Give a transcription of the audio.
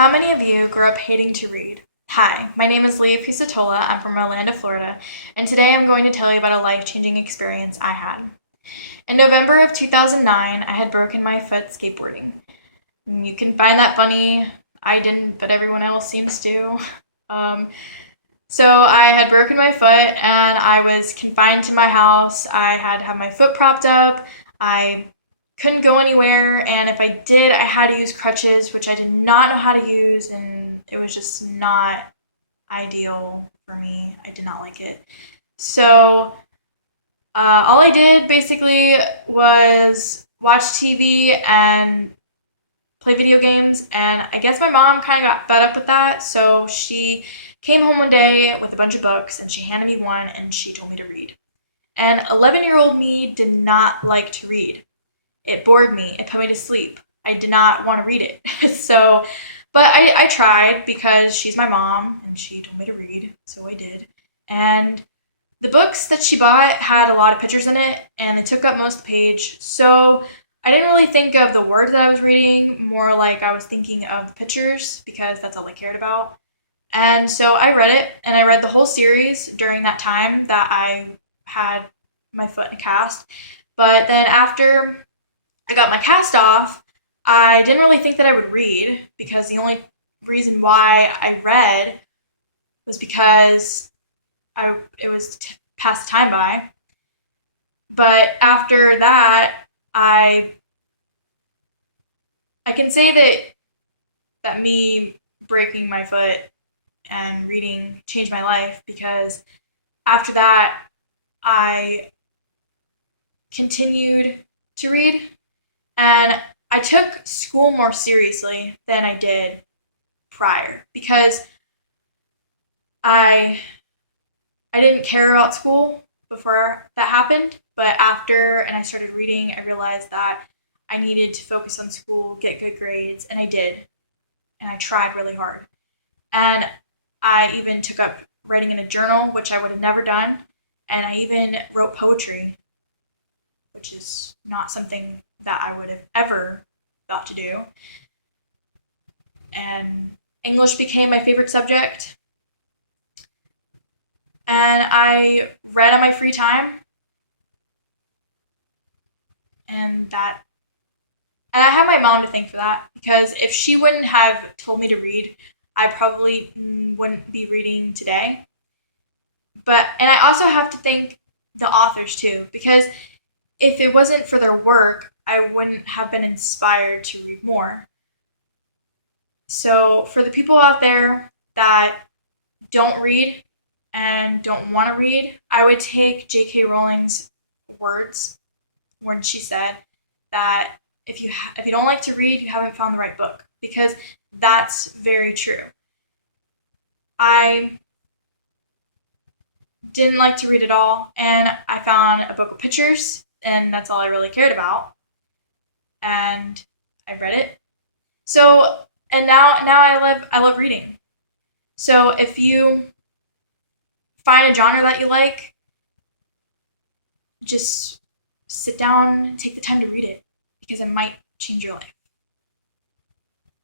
How many of you grew up hating to read? Hi, my name is Leah Pisatola. I'm from Orlando, Florida, and today I'm going to tell you about a life-changing experience I had. In November of 2009, I had broken my foot skateboarding. You can find that funny. I didn't, but everyone else seems to. Um, so I had broken my foot and I was confined to my house. I had to have my foot propped up. I couldn't go anywhere, and if I did, I had to use crutches, which I did not know how to use, and it was just not ideal for me. I did not like it. So all I did basically was watch TV and play video games, and I guess my mom kind of got fed up with that, so she came home one day with a bunch of books, and she handed me one, and she told me to read. And 11-year-old me did not like to read. It bored me. It put me to sleep. I did not want to read it. But I tried because she's my mom and she told me to read, so I did. And the books that she bought had a lot of pictures in it and it took up most of the page. So I didn't really think of the words that I was reading, more like I was thinking of the pictures because that's all I cared about. And so I read it, and I read the whole series during that time that I had my foot in a cast. But then after I got my cast off, I didn't really think that I would read because the only reason why I read was because it was to pass the time by. But after that, I can say that me breaking my foot and reading changed my life because after that I continued to read, and I took school more seriously than I did prior because I I didn't care about school before that happened, but after and I started reading, I realized that I needed to focus on school, get good grades, and I did. And I tried really hard. And I even took up writing in a journal, which I would have never done, and I even wrote poetry, which is not something that I would have ever thought to do. And English became my favorite subject, and I read on my free time, and that and I have my mom to thank for that because if she wouldn't have told me to read, I probably wouldn't be reading today. And I also have to thank the authors too because if it wasn't for their work, I wouldn't have been inspired to read more. So for the people out there that don't read and don't want to read, I would take J.K. Rowling's words when she said that if you don't like to read, you haven't found the right book because that's very true. I didn't like to read at all, and I found a book with pictures, and that's all I really cared about. And I read it. So and now I love reading. So if you find a genre that you like, just sit down and take the time to read it because it might change your life.